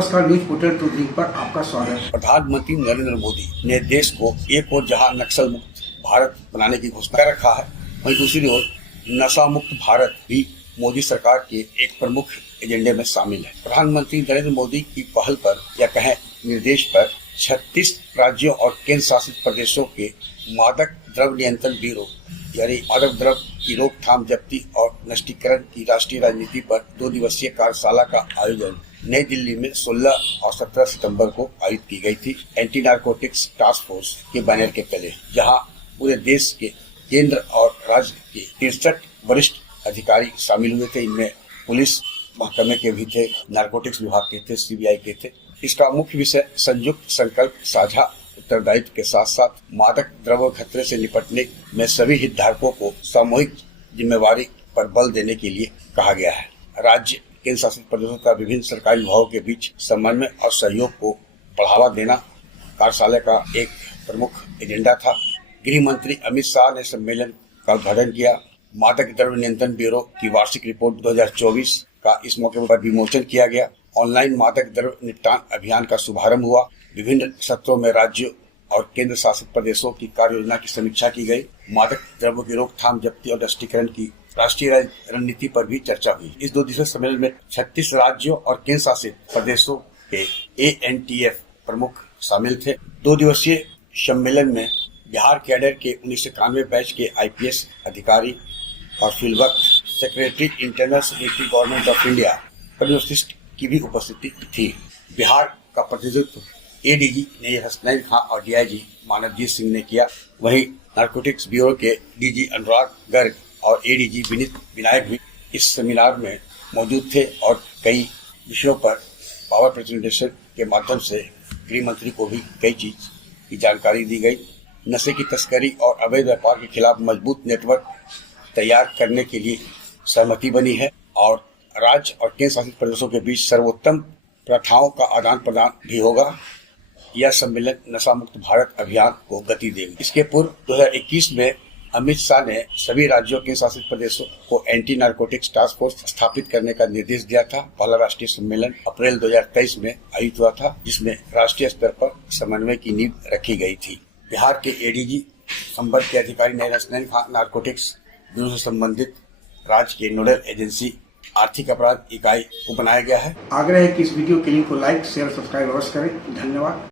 नमस्कार, news portal to drink पर आपका स्वागत। प्रधानमंत्री नरेंद्र मोदी ने देश को एक ओर जहां नक्सल मुक्त भारत बनाने की घोषणा कर रखा है, वहीं दूसरी ओर नशा मुक्त भारत भी मोदी सरकार के एक प्रमुख एजेंडे में शामिल है। प्रधानमंत्री नरेंद्र मोदी की पहल पर या कहें निर्देश पर 36 राज्यों और केंद्र शासित प्रदेशों के मादक द्रव्य नियंत्रण ब्यूरो यानी मादक द्रव्य की रोकथाम, जब्ती और नष्टीकरण की राष्ट्रीय रणनीति पर 2 दिवसीय कार्यशाला का आयोजन नई दिल्ली में 16 और 17 सितंबर को आयोजित की गई थी। एंटी नारकोटिक्स टास्क फोर्स के बैनर के तले, जहां पूरे देश के केंद्र और राज्य के 63 वरिष्ठ अधिकारी शामिल हुए थे। इनमें पुलिस महकमे के भी थे, नारकोटिक्स विभाग के थे, सीबीआई के थे। इसका मुख्य विषय संयुक्त संकल्प, साझा उत्तरदायित्व के साथ साथ मादक द्रव्य खतरे से निपटने में सभी हितधारकों को सामूहिक जिम्मेवारी पर बल देने के लिए कहा गया है। राज्य केंद्र शासित प्रदेशों का विभिन्न सरकारी विभागों के बीच समन्वय और सहयोग को बढ़ावा देना कार्यशाला का एक प्रमुख एजेंडा था। गृह मंत्री अमित शाह ने सम्मेलन का उद्घाटन किया। मादक द्रव्य नियंत्रण ब्यूरो की वार्षिक रिपोर्ट 2024 का इस मौके पर विमोचन किया गया। ऑनलाइन मादक द्रव्य निपटान अभियान का शुभारंभ हुआ। विभिन्न सत्रों में राज्यों और केंद्र शासित प्रदेशों की कार्य योजना की समीक्षा की गई। मादक द्रव्यों की रोकथाम, जब्ती और नष्टीकरण की राष्ट्रीय रणनीति पर भी चर्चा हुई। इस 2 दिवसीय सम्मेलन में 36 राज्यों और केंद्र शासित प्रदेशों के ANTF प्रमुख शामिल थे। 2 दिवसीय सम्मेलन में बिहार कैडर के 1991 बैच के IPS अधिकारी और fieldwork secretary internal secretary government of India प्रविशिष्ट की भी उपस्थिति थी। बिहार का प्रतिनिधित्व ADG नैयर हसनैन खां और DIG मानवजीत सिंह ने किया। वहीं नारकोटिक्स ब्यूरो के DG अनुराग गर्ग और ADG विनीत विनायक भी इस सेमिनार में मौजूद थे और कई विषयों पर पावर प्रेजेंटेशन के माध्यम से गृह मंत्री को भी कई चीज की जानकारी दी गई। नशे की तस्करी और अवैध व्यापार के खिलाफ मजबूत नेटवर्क तैयार करने के लिए सहमति बनी है और राज्य और केंद्र शासित प्रदेशों के बीच सर्वोत्तम प्रथाओं का आदान प्रदान भी होगा। यह सम्मेलन नशा मुक्त भारत अभियान को गति देगा। इसके पूर्व 2021 में अमित शाह ने सभी राज्यों के शासित प्रदेशों को एंटी नारकोटिक्स टास्क फोर्स स्थापित करने का निर्देश दिया था। पहला राष्ट्रीय सम्मेलन अप्रैल 2023 में आयोजित हुआ था, जिसमें राष्ट्रीय स्तर पर समन्वय की नींव रखी गई थी। बिहार के ADG संबंध के अधिकारी नैयर हसनैन खां नारकोटिक्स ब्यूरो से संबंधित राज्य के नोडल एजेंसी आर्थिक अपराध इकाई को बनाया गया है। आग्रह है कि इस वीडियो के लिंक को लाइक, शेयर, सब्सक्राइब अवश्य करें। धन्यवाद।